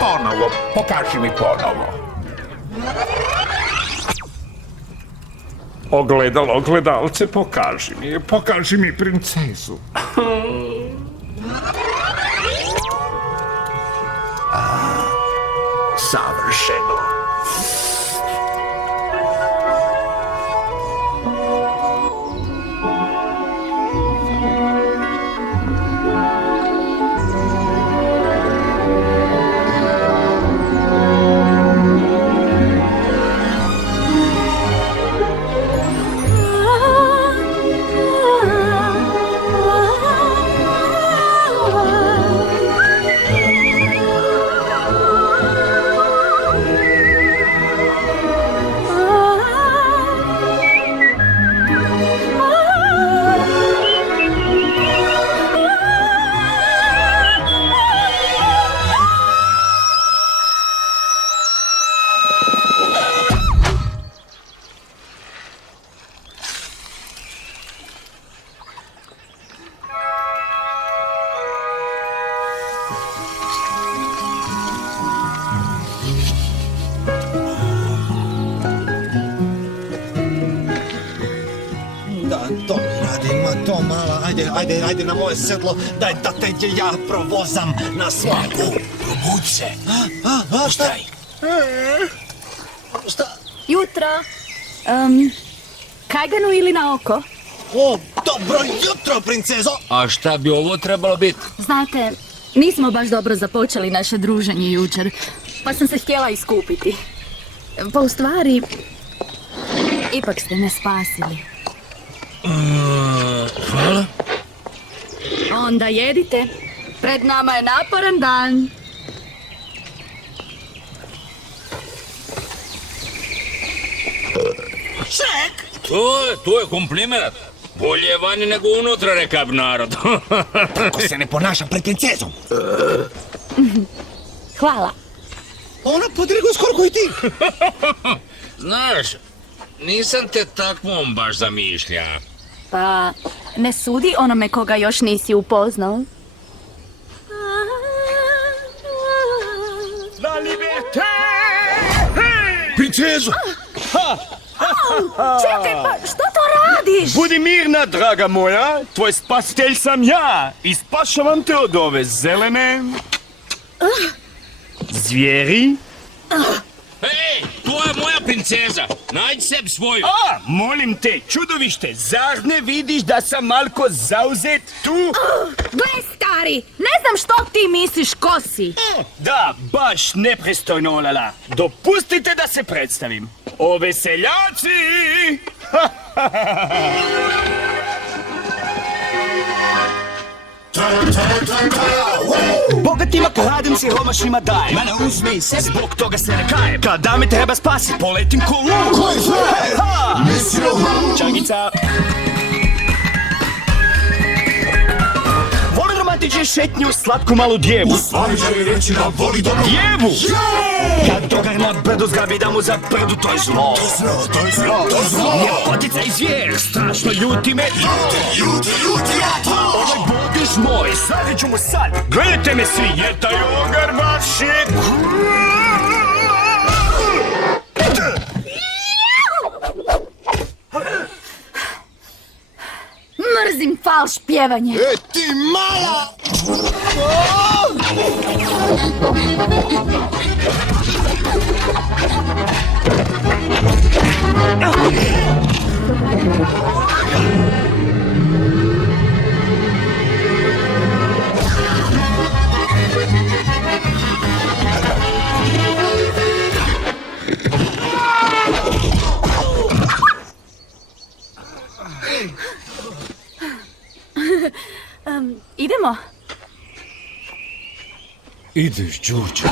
ponovo, pokaži mi ponovo. Ogledalce, pokaži mi princezu. Savršeno. Ajde na moje sedlo, daj da te ja provozam na svaku. Probudi se. Šta? Šta? Jutro. Kajganu ili na oko? O, dobro jutro, princezo! A šta bi ovo trebalo biti? Znate, nismo baš dobro započeli naše druženje jučer, pa sam se htjela iskupiti. Pa u stvari, ipak ste me spasili. Hvala. Onda jedite. Pred nama je naporan dan. Šek! To je komplimenat. Bolje je vani nego unutra, reka bi narod. Tako se ne ponašam pred princezom. Hvala. Ona podrigu skoro koji ti. Znaš, nisam te takvom baš zamišlja. Pa, ne sudi onome koga još nisi upoznao. La liberté! Princezo! Čekaj, pa što to radiš? Budi mirna, draga moja, tvoj spasitelj sam ja i spašavam te od ove zelene zvijeri. Hej, to je moja princeza. Nađi sebi svoju. Molim te, čudovište, zar ne vidiš da sam malko zauzet tu? Gle, stari, ne znam što ti misliš ko si. Da, baš nepristojno, olala. Dopustite da se predstavim. Ove seljaci! Bogatima kradem, siromašnima dajem. Mene uzmi sebi. Zbog toga se ne kajem. Kada me treba spasit, poletim ko lud. Koji frajer? Nisi rohu. Čagica. Volim romantične šetnje u slatku malu djevu. U stvari želi reći da voli dobro. Djevu! Kad dogar na brdu zgrabi da mu za brdu, to je zlo. To je zlo. Ljepotica i zvijer, strašno ljuti me. Ljuti, Ovaj bodiš moj, savjet ću mu sad. Gledajte me svi, jer taj ogar baš je Mrzim falš pjevanje. E, ti mala! Idemo. Ideš, Đurđe.